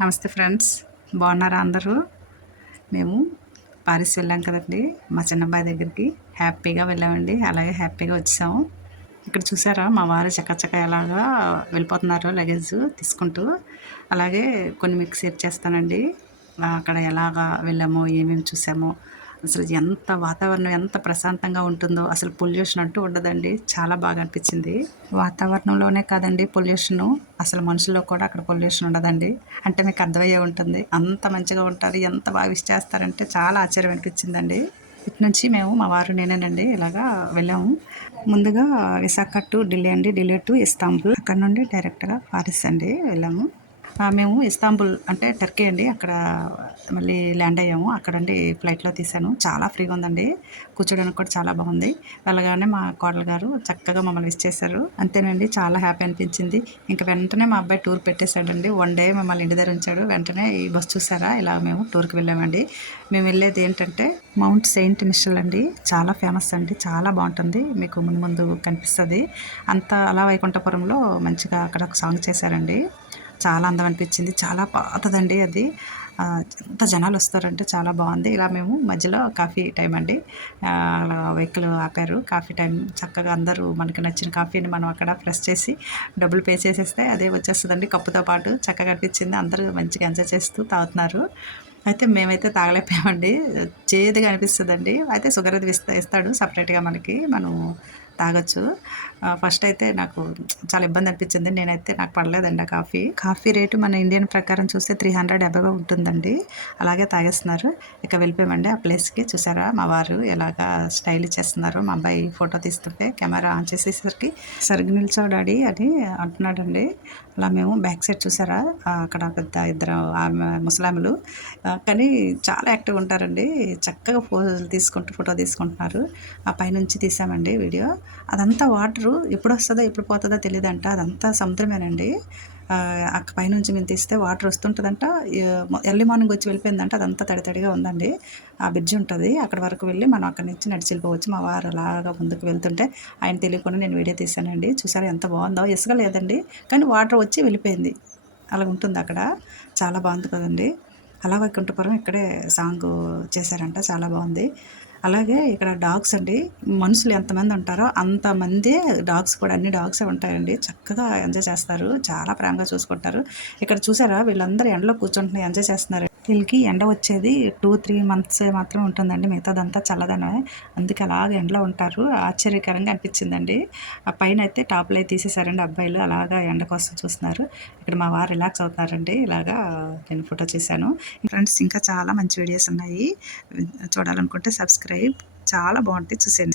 నమస్తే ఫ్రెండ్స్. బాగున్నారా అందరూ? మేము పారిస్ వెళ్ళాం కదండి. మా చిన్నబ్బాయి దగ్గరికి హ్యాపీగా వెళ్ళామండి. అలాగే హ్యాపీగా వచ్చాము. ఇక్కడ చూసారా? మా వారు చక్కచక్క ఎలాగా వెళ్ళిపోతున్నారు లగేజ్ తీసుకుంటూ. అలాగే కొన్ని మీకు షేర్ చేస్తానండి. అక్కడ ఎలాగా వెళ్ళామో ఏమేమి చూసామో అసలు ఎంత వాతావరణం ఎంత ప్రశాంతంగా ఉంటుందో అసలు పొల్యూషన్ అంటూ ఉండదండి. చాలా బాగా అనిపించింది. వాతావరణంలోనే కాదండి పొల్యూషన్. అసలు మనుషుల్లో కూడా అక్కడ పొల్యూషన్ ఉండదండి. అంటే మీకు అర్థమయ్యే ఉంటుంది. అంత మంచిగా ఉంటారు ఎంత బాగా విష్ చేస్తారంటే చాలా ఆశ్చర్యం అనిపించిందండి. ఇటు నుంచి మేము మా వారు నేనేనండి ఇలాగా వెళ్ళాము. ముందుగా విశాఖ టు ఢిల్లీ అండి. Delhi to Istanbul. అక్కడ నుండి డైరెక్ట్గా పారిస్ అండి వెళ్ళాము. మేము ఇస్తాంబుల్ అంటే టర్కీ అండి. అక్కడ మళ్ళీ ల్యాండ్ అయ్యాము. అక్కడండి ఫ్లైట్లో తీసాను చాలా ఫ్రీగా ఉందండి. కూర్చోడానికి కూడా చాలా బాగుంది. వెళ్ళగానే మా కోడలు గారు చక్కగా మమ్మల్ని విష్ చేశారు. అంతేనండి చాలా హ్యాపీ అనిపించింది. ఇంకా వెంటనే మా అబ్బాయి టూర్ పెట్టేశాడండి. వన్ డే మమ్మల్ని ఇంటి దగ్గర ఉంచాడు. వెంటనే ఈ బస్ చూసారా? ఇలా మేము టూర్కి వెళ్ళామండి. మేము వెళ్ళేది ఏంటంటే మౌంట్ సెయింట్ మిషల్ అండి. చాలా ఫేమస్ అండి. చాలా బాగుంటుంది. మీకు ముందు ముందు కనిపిస్తుంది. అంత అలా వైకుంఠపురంలో మంచిగా అక్కడ ఒక సాంగ్ చేశారండి. చాలా అందం అనిపించింది. చాలా పాతదండి అది. ఎంత జనాలు వస్తారంటే చాలా బాగుంది. ఇలా మేము మధ్యలో కాఫీ టైం అండి. అలా వెహికల్ ఆపారు. కాఫీ టైం చక్కగా అందరూ మనకి నచ్చిన కాఫీని మనం అక్కడ ప్రెస్ చేసి డబ్బులు పే చేసేస్తే అదే వచ్చేస్తుందండి. కప్పుతో పాటు చక్కగా అనిపించింది. అందరూ మంచిగా ఎంజాయ్ చేస్తూ తాగుతున్నారు. అయితే మేమైతే తాగలేకపోయామండి. చేదుగా అనిపిస్తుందండి. అయితే షుగర్ అది ఇస్తా ఇస్తాడు. సపరేట్గా మనకి మనం తాగొచ్చు. ఫస్ట్ అయితే నాకు చాలా ఇబ్బంది అనిపించింది. నేనైతే నాకు పడలేదండి ఆ కాఫీ కాఫీ రేటు మన ఇండియన్ ప్రకారం చూస్తే త్రీ హండ్రెడ్ అబవ్ ఉంటుందండి. అలాగే తాగేస్తున్నారు. ఇక వెళ్ళిపోయామండి ఆ ప్లేస్కి చూసారా మా వారు ఎలాగా స్టైల్ ఇచ్చేస్తున్నారు. మా అబ్బాయి ఫోటో తీస్తుంటే కెమెరా ఆన్ చేసేసరికి సరిగ్గా నిల్చో డాడీ అని అంటున్నాడండి. అలా మేము బ్యాక్ సైడ్ చూసారా? అక్కడ పెద్ద ఇద్దరు ముసలాములు. కానీ చాలా యాక్టివ్గా ఉంటారండి. చక్కగా ఫోటోలు తీసుకుంటూ ఫోటో తీసుకుంటున్నారు. ఆ పైనుంచి తీసామండి వీడియో. అదంతా వాటరు ఎప్పుడు వస్తుందో ఎప్పుడు పోతుందో తెలియదంట అదంతా సముద్రమేనండి. అక్క పైనుంచి మేము తీస్తే వాటర్ వస్తుంటుందంట. ఎర్లీ మార్నింగ్ వచ్చి వెళ్ళిపోయిందంట. అదంతా తడి తడిగా ఉందండి. ఆ బ్రిడ్జ్ ఉంటుంది. అక్కడ వరకు వెళ్ళి మనం అక్కడి నుంచి నడిచి వెళ్ళిపోవచ్చు. మా వారు అలాగా ముందుకు వెళ్తుంటే ఆయన తెలియకుండా నేను వీడియో తీశానండి. చూసారా ఎంత బాగుందో. ఇసుక లేదండి. కానీ వాటర్ వచ్చి వెళ్ళిపోయింది. అలా ఉంటుంది అక్కడ. చాలా బాగుంది కదండి. అలా వైకుంఠపురం ఇక్కడే సాంగ్ చేశారంట చాలా బాగుంది. అలాగే ఇక్కడ డాగ్స్ అండి మనుషులు ఎంతమంది ఉంటారో అంతమంది డాగ్స్ కూడా అన్ని డాగ్స్ ఉంటాయండి. చక్కగా ఎంజాయ్ చేస్తారు చాలా ప్రేమగా చూసుకుంటారు. ఇక్కడ చూసారా వీళ్ళందరూ ఎండలో కూర్చుంటున్నాయి ఎంజాయ్ చేస్తున్నారు. వీళ్ళకి ఎండ వచ్చేది టూ త్రీ మంత్స్ మాత్రం ఉంటుందండి. మిగతాదంతా చల్లదనమే. అందుకే అలాగ ఎండలో ఉంటారు. ఆశ్చర్యకరంగా అనిపించిందండి. ఆ పైన అయితే టాప్లో అయితే తీసేశారండి అబ్బాయిలు. అలాగా ఎండ కోసం చూస్తున్నారు. ఇక్కడ మా వారు రిలాక్స్ అవుతున్నారండి. ఇలాగా నేను ఫోటో చేశాను. ఫ్రెండ్స్ ఇంకా చాలా మంచి వీడియోస్ ఉన్నాయి. చూడాలనుకుంటే సబ్స్క్రైబ్. చాలా బాగుంటాయి. చూసేయండి.